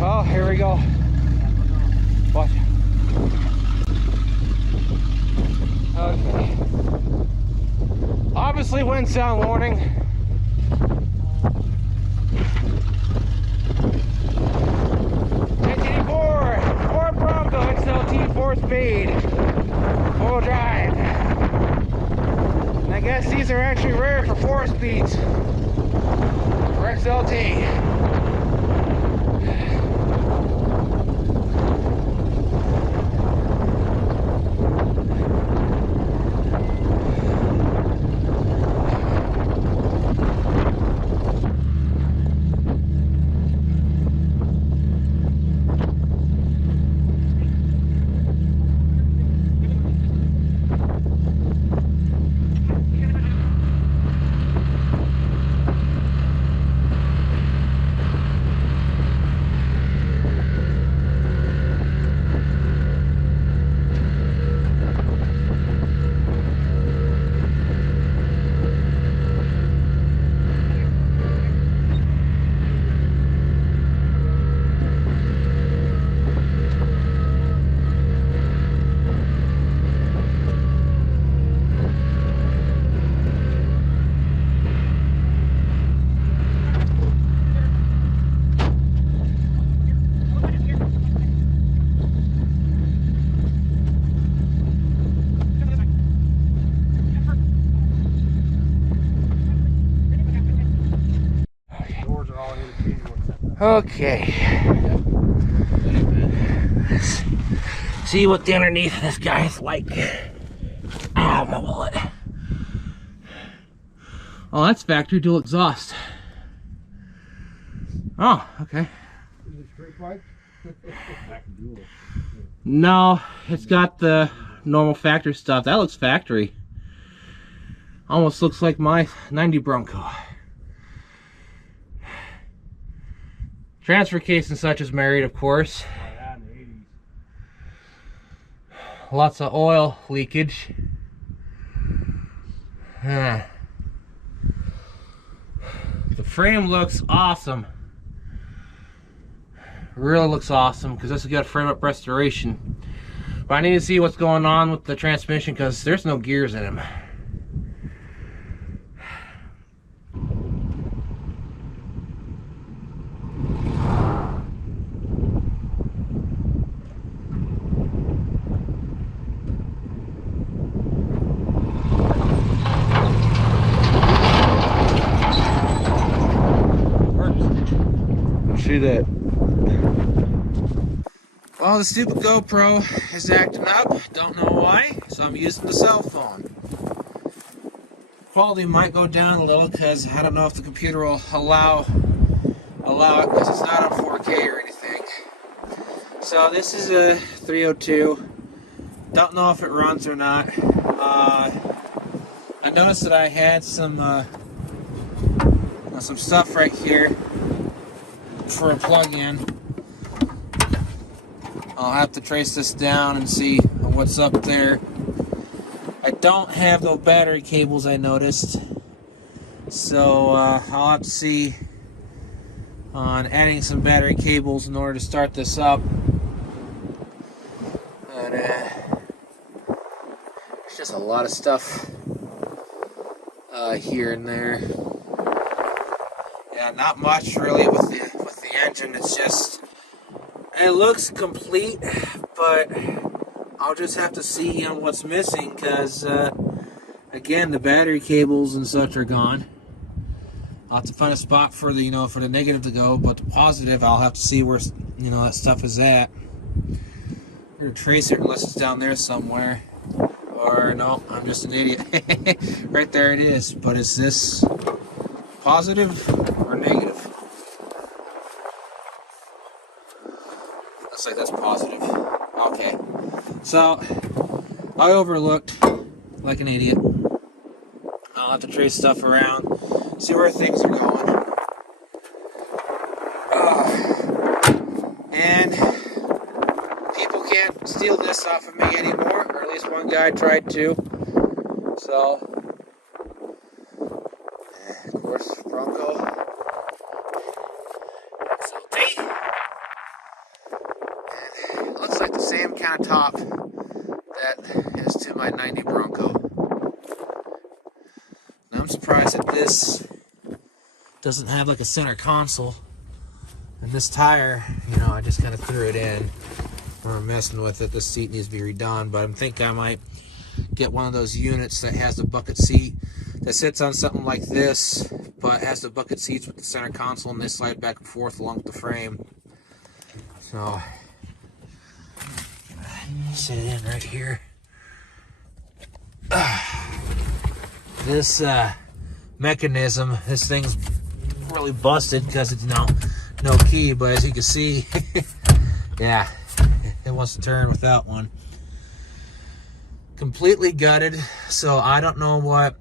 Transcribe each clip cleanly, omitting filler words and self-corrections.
Well, here we go. Watch. Okay. Obviously, wind sound warning. Ford Bronco XLT 4-speed, 4-wheel drive. And I guess these are actually rare for 4 speeds for XLT. Okay. Let's see what the underneath of this guy is like. Ow, my wallet. Oh, that's factory dual exhaust. Oh, okay. Is it straight pipe? No, it's got the normal factory stuff. That looks factory. Almost looks like my 90 Bronco. Transfer case and such is married, of course. Lots of oil leakage. The frame looks awesome. Really looks awesome because this has got frame up restoration. But I need to see what's going on with the transmission because there's no gears in him. See that? Well, the stupid GoPro is acting up. Don't know why, so I'm using the cell phone. Quality might go down a little because I don't know if the computer will allow it because it's not on 4K or anything. So this is a 302. Don't know if it runs or not. I noticed that I had some stuff right here for a plug-in. I'll have to trace this down and see what's up there. I don't have those battery cables I noticed, so I'll have to see on adding some battery cables in order to start this up. But it's just a lot of stuff here and there. Yeah, not much really with the engine. It's just, it looks complete, but I'll just have to see what's missing because again, the battery cables and such are gone. I'll have to find a spot for the for the negative to go, but the positive I'll have to see where that stuff is at. I'm gonna trace it unless it's down there somewhere. Or no, I'm just an idiot. Right there it is. But is this positive or negative? Looks like that's positive. Okay. So I overlooked like an idiot. I'll have to trace stuff around, see where things are going. steal this off of me anymore, or at least one guy tried to. So, of course, Bronco XLT. And it looks like the same kind of top that is to my 90 Bronco. Now I'm surprised that this doesn't have like a center console. And this tire, you know, I just kind of threw it in. We're messing with it. This seat needs to be redone, but I'm thinking I might get one of those units that has a bucket seat that sits on something like this, but has the bucket seats with the center console, and they slide back and forth along with the frame. So, sit it in right here. This mechanism, this thing's really busted because it's no key, but as you can see, yeah, it wants to turn without one. Completely gutted, so I don't know what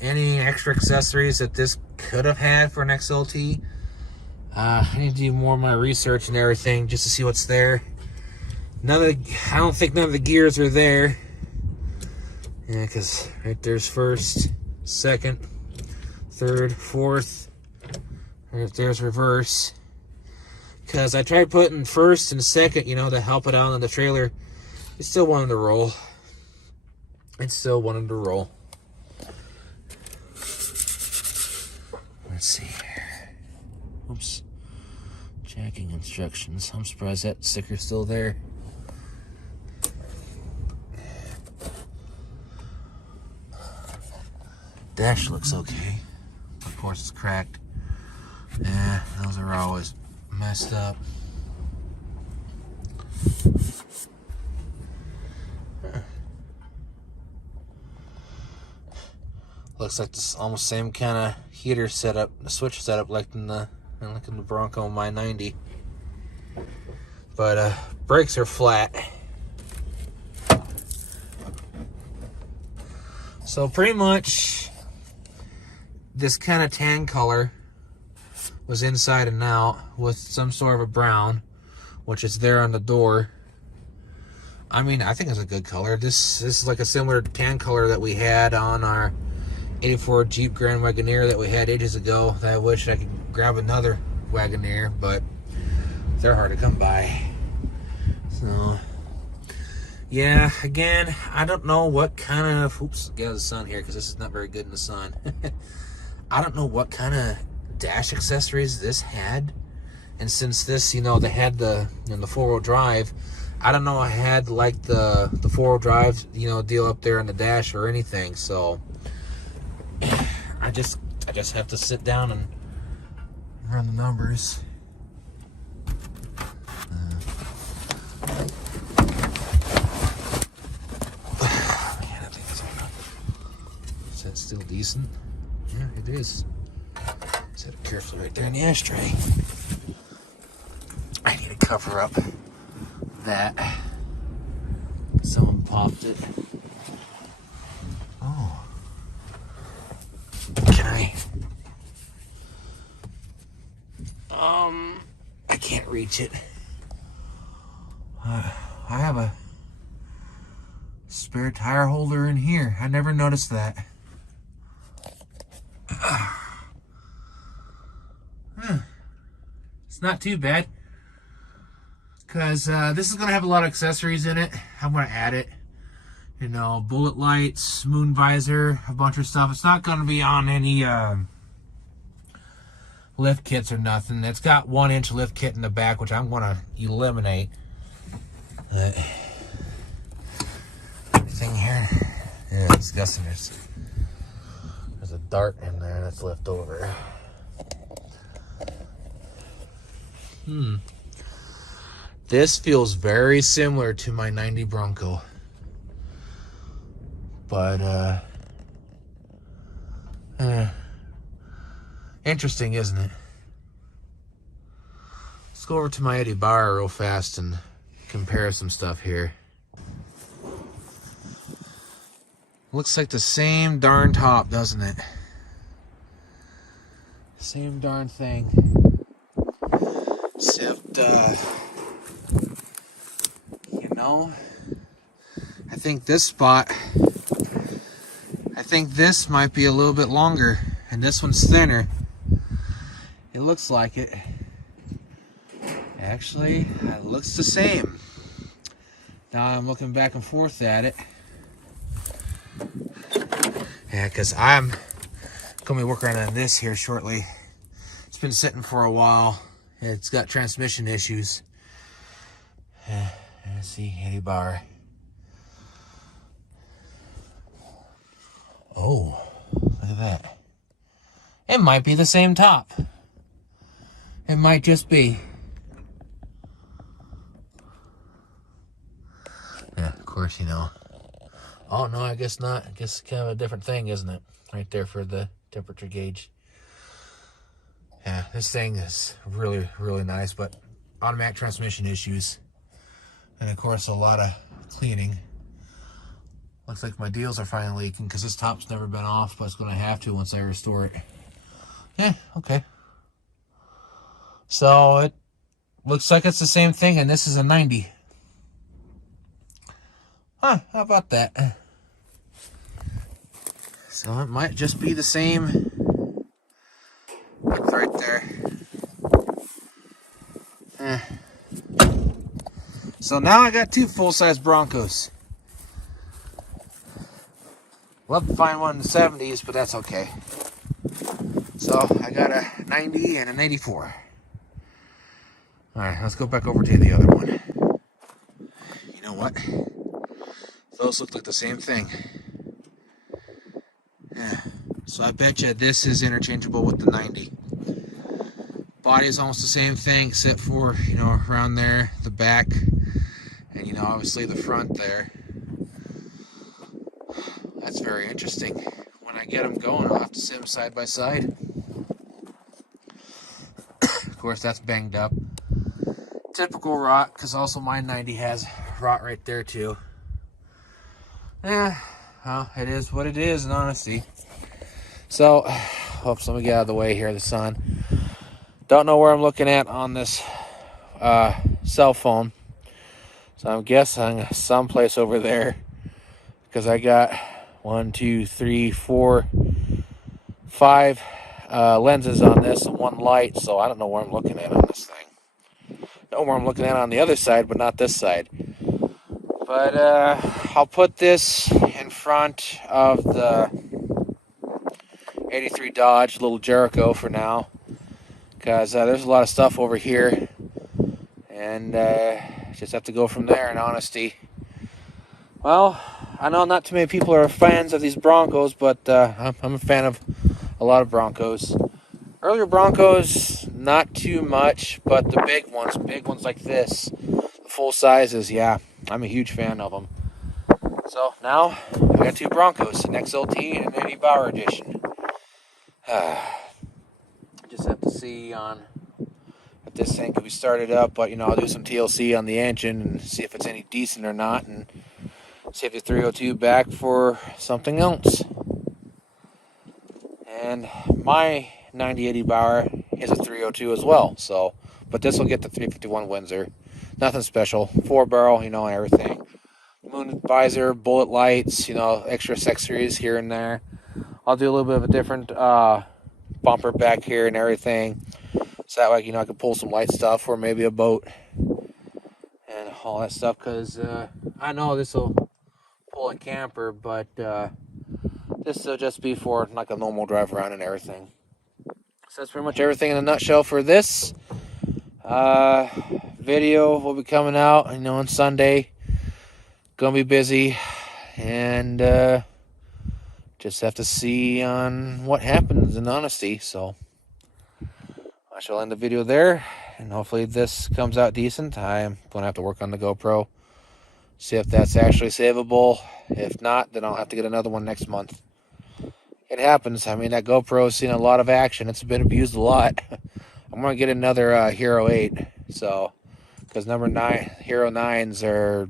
any extra accessories that this could have had for an XLT. I need to do more of my research and everything just to see what's there. I don't think none of the gears are there. Yeah, because right there's first, second, third, fourth. Right there's reverse. Because I tried putting first and second, you know, to help it out on the trailer. It still wanted to roll. Let's see here. Oops. Jacking instructions. I'm surprised that sticker's still there. Dash looks okay. Of course it's cracked. Yeah, those are always messed up. Looks like this almost same kind of heater setup, the switch setup like in the Bronco my 90. But brakes are flat. So pretty much this kind of tan color was inside and out with some sort of a brown, which is there on the door. I mean, I think it's a good color. This is like a similar tan color that we had on our 84 Jeep Grand Wagoneer that we had ages ago. That I wish I could grab another Wagoneer, but they're hard to come by. So, yeah, again, I don't know what kind of... Oops, get out of the sun here because this is not very good in the sun. I don't know what kind of dash accessories this had. And since this, you know, they had the four-wheel drive, I don't know I had like the four-wheel drive, you know, deal up there on the dash or anything. So I just have to sit down and run the numbers. Man, I think it's is that still decent? Yeah, it is. Set it carefully right there in the ashtray. I need to cover up that. Someone popped it. Oh. Can I can't reach it. I have a spare tire holder in here. I never noticed that. It's not too bad. Because this is going to have a lot of accessories in it. I'm going to add it. You know, bullet lights, moon visor, a bunch of stuff. It's not going to be on any lift kits or nothing. It's got 1-inch lift kit in the back, which I'm going to eliminate. Everything here. Yeah, it's disgusting. There's a dart in there that's left over. This feels very similar to my 90 Bronco. But, interesting, isn't it? Let's go over to my Eddie Bauer real fast and compare some stuff here. Looks like the same darn top, doesn't it? Same darn thing. Except, you know, think this spot, I think this might be a little bit longer, and this one's thinner. It looks like it. Actually, it looks the same. Now I'm looking back and forth at it. Yeah, because I'm going to be working on this here shortly. It's been sitting for a while. It's got transmission issues. Let's see, 80 bar. Oh, look at that. It might be the same top. It might just be. Yeah, of course, you know. Oh, no, I guess not. I guess it's kind of a different thing, isn't it? Right there for the temperature gauge. Yeah, this thing is really, really nice, but automatic transmission issues. And, of course, a lot of cleaning. Looks like my deals are finally leaking because this top's never been off, but it's going to have to once I restore it. Yeah, okay. So it looks like it's the same thing, and this is a 90. Huh, how about that? So it might just be the same. Look right there. So now I got two full-size Broncos. Love to find one in the 70s, but that's okay. So I got a 90 and an 84. Alright, let's go back over to the other one. You know what? Those look like the same thing. Yeah. So I bet you this is interchangeable with the 90. Body is almost the same thing, except for, you know, around there, the back, and, you know, obviously the front there. That's very interesting. When I get them going, I'll have to sit them side by side. Of course, that's banged up. Typical rot, because also my 90 has rot right there too. Yeah, well, it is what it is in honesty. So, oops, let me get out of the way here, the sun. Don't know where I'm looking at on this cell phone. So I'm guessing someplace over there. Because I got 1, 2, 3, 4, 5 lenses on this and one light. So I don't know where I'm looking at on this thing. I know where I'm looking at on the other side, but not this side. But I'll put this in front of the 83 Dodge Little Jericho for now. Because there's a lot of stuff over here. And just have to go from there in honesty. Well, I know not too many people are fans of these Broncos, but I'm a fan of a lot of Broncos. Earlier Broncos, not too much, but the big ones like this, the full sizes, yeah, I'm a huge fan of them. So now I got two Broncos, an XLT and an 80 Bauer edition. Just have to see on if this thing can be started up, but you know, I'll do some TLC on the engine and see if it's any decent or not, and save the 302 back for something else. And my 9080 Bauer is a 302 as well, so, but this will get the 351 Windsor. Nothing special. 4-barrel, you know, and everything. Moon visor, bullet lights, you know, extra accessories here and there. I'll do a little bit of a different bumper back here and everything. So that way, you know, I can pull some light stuff or maybe a boat and all that stuff, because I know this will pull a camper, but this will just be for like a normal drive around and everything. So that's pretty much everything in a nutshell for this video. Will be coming out, you know, on Sunday. Gonna be busy, and just have to see on what happens in honesty. So I shall end the video there, and hopefully this comes out decent. I'm gonna have to work on the GoPro, see if that's actually savable. If not, then I'll have to get another one next month. It happens. I mean, that GoPro's seen a lot of action. It's been abused a lot. I'm going to get another Hero 8. So, because number 9, Hero 9s are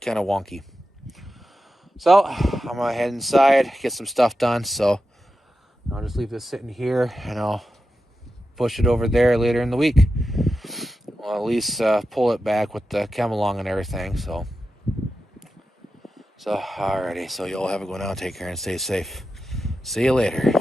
kind of wonky. So, I'm going to head inside, get some stuff done. So, I'll just leave this sitting here, and I'll push it over there later in the week. Well, at least pull it back with the chem along and everything. So So, alrighty. So, y'all have a good one out. Take care and stay safe. See you later.